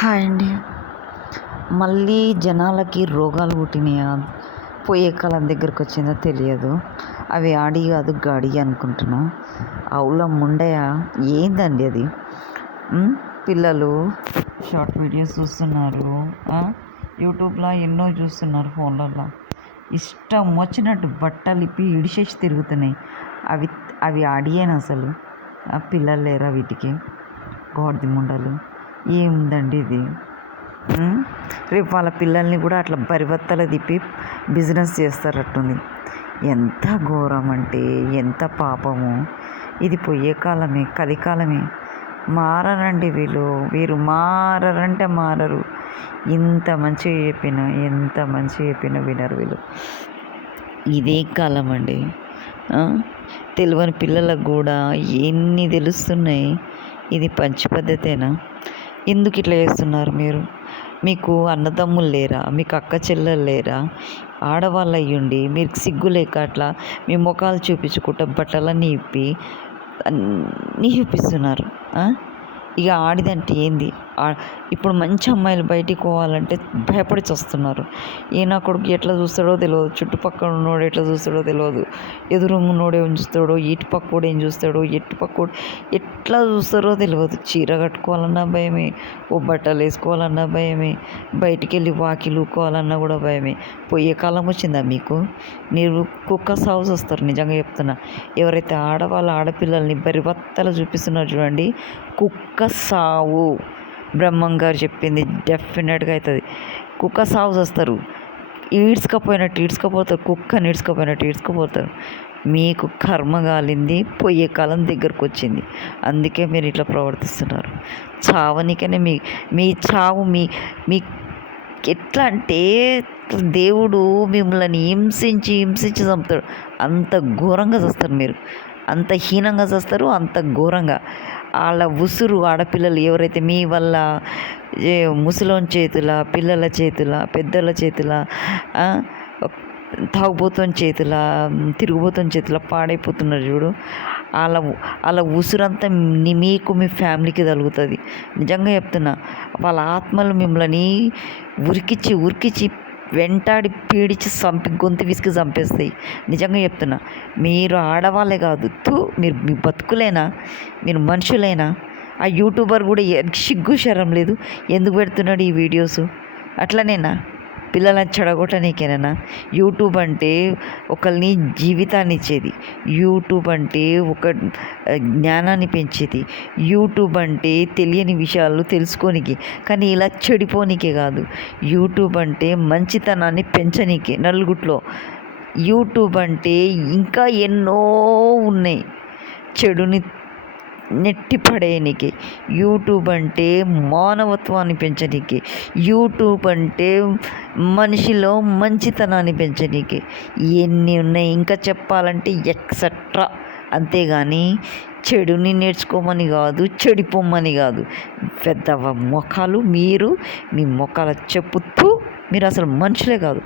Hi అండి. మళ్ళీ జనాలకి రోగాలు పుట్టినాయా, పోయే కాలం దగ్గరకు వచ్చిందో తెలియదు. అవి ఆడి కాదు గాడి అనుకుంటున్నా. అవుల ముండయ ఏందండి అది? పిల్లలు షార్ట్ వీడియోస్ చూస్తున్నారు, యూట్యూబ్లో ఎన్నో చూస్తున్నారు, ఫోన్లలో ఇష్టం వచ్చినట్టు బట్టలు ఇప్పి ఇడిచేసి తిరుగుతున్నాయి. అవి అవి ఆడియేనా అసలు? పిల్లలు లేరా వీటికి? గాడిద ముండలు ఏముందండి ఇది? రేపు వాళ్ళ పిల్లల్ని కూడా అట్లా బరివత్తల తిప్పి బిజినెస్ చేస్తారట్టుంది. ఎంత ఘోరం అంటే ఎంత పాపము. ఇది పోయే కాలమే, కలికాలమే. మారరండి వీరు మారరంటే మారరు. ఎంత మంచిగా చెప్పినా వినరు వీళ్ళు. ఇదే కాలం అండి. తెలియని పిల్లలకు కూడా ఎన్ని తెలుస్తున్నాయి. ఇది పంచి పద్ధతేనా? ఎందుకు ఇట్లా చేస్తున్నారు మీరు? మీకు అన్నదమ్ములు లేరా? మీకు అక్క చెల్లెలు లేరా? ఆడవాళ్ళు అయ్యుండి మీరు సిగ్గు లేక అట్లా మీ ముఖాలు చూపించుకుంటా బట్టలన్నీ ఇప్పి అన్నీ చూపిస్తున్నారు. ఇక ఆడిదంటే ఏంది? ఇప్పుడు మంచి అమ్మాయిలు బయటికి పోవాలంటే భయపడి వస్తున్నారు. ఈయన కొడుకు ఎట్లా చూస్తాడో తెలియదు, చుట్టుపక్కల ఉన్నోడు ఎట్లా చూస్తాడో తెలియదు, ఎదురున్నోడు ఏం చూస్తాడో, ఇటు పక్కోడు ఏం చూస్తాడో, పక్కోడు ఎట్లా చూస్తారో తెలియదు. చీర కట్టుకోవాలన్నా భయమే, ఓ బట్టలు వేసుకోవాలన్నా భయమే, బయటికి వెళ్ళి వాకిలు ఊకోవాలన్నా కూడా భయమే. పోయే కాలం వచ్చిందా మీకు? మీరు కుక్క సాగు వస్తారు. నిజంగా చెప్తున్నా. ఎవరైతే ఆడపిల్లల్ని బరివత్తలు చూపిస్తున్నారు చూడండి, కుక్క సావు. బ్రహ్మం గారు చెప్పింది డెఫినెట్గా అవుతుంది. కుక్క సాగు వస్తారు. ఈడ్చుకపోతారు. కుక్కని ఈడ్చుకపోతారు. మీకు కర్మ కాలింది. పోయే కాలం దగ్గరకు వచ్చింది. అందుకే మీరు ఇట్లా ప్రవర్తిస్తున్నారు. చావనికనే మీ చావు మీ ఎట్లా అంటే దేవుడు మిమ్మల్ని హింసించి చంపుతాడు. అంత ఘోరంగా చేస్తారు మీరు. అంత హీనంగా చేస్తారు, అంత ఘోరంగా. వాళ్ళ ఉసురు ఆడపిల్లలు ఎవరైతే మీ వల్ల ముసలోని చేతుల, పిల్లల చేతుల, పెద్దల చేతుల, తాగుబోతుని చేతుల, తిరుగుబోతుని చేతుల పాడైపోతున్నారు చూడు. వాళ్ళ ఉసురంతా మీకు మీ ఫ్యామిలీకి తగులుతుంది. నిజంగా చెప్తున్నా. వాళ్ళ ఆత్మలు మిమ్మల్ని ఉరికిచ్చి వెంటాడి పీడించి గొంతు విసికి చంపేస్తాయి. నిజంగా చెప్తున్నా. మీరు ఆడవాళ్ళే కాదు, మీరు మీ బతుకులేనా? మీరు మనుషులేనా? ఆ యూట్యూబర్ కూడా సిగ్గు శరం లేదు. ఎందుకు పెడుతున్నాడు ఈ వీడియోస్? అట్లనేనా? పిల్లలని చెడగొట్టనీకేనా? యూట్యూబ్ అంటే ఒకరిని జీవితాన్ని ఇచ్చేది. యూట్యూబ్ అంటే ఒక జ్ఞానాన్ని పెంచేది. యూట్యూబ్ అంటే తెలియని విషయాలు తెలుసుకోనికి, కానీ ఇలా చెడిపోనికే కాదు. యూట్యూబ్ అంటే మంచితనాన్ని పెంచనీకే నలుగుట్లో. యూట్యూబ్ అంటే ఇంకా ఎన్నో ఉన్నాయి, చెడుని నెట్టిపడేయనికి. యూట్యూబ్ అంటే మానవత్వాన్ని పెంచనీకి. యూట్యూబ్ అంటే మనిషిలో మంచితనాన్ని పెంచనీకి. ఎన్ని ఉన్నాయి ఇంకా చెప్పాలంటే ఎక్సెట్రా. అంతేగాని చెడుని నేర్చుకోమని కాదు, చెడిపోమని కాదు. పెద్ద మొఖాలు మీరు, మీ మొఖాల చెప్పుతూ మీరు అసలు మనుషులే కాదు.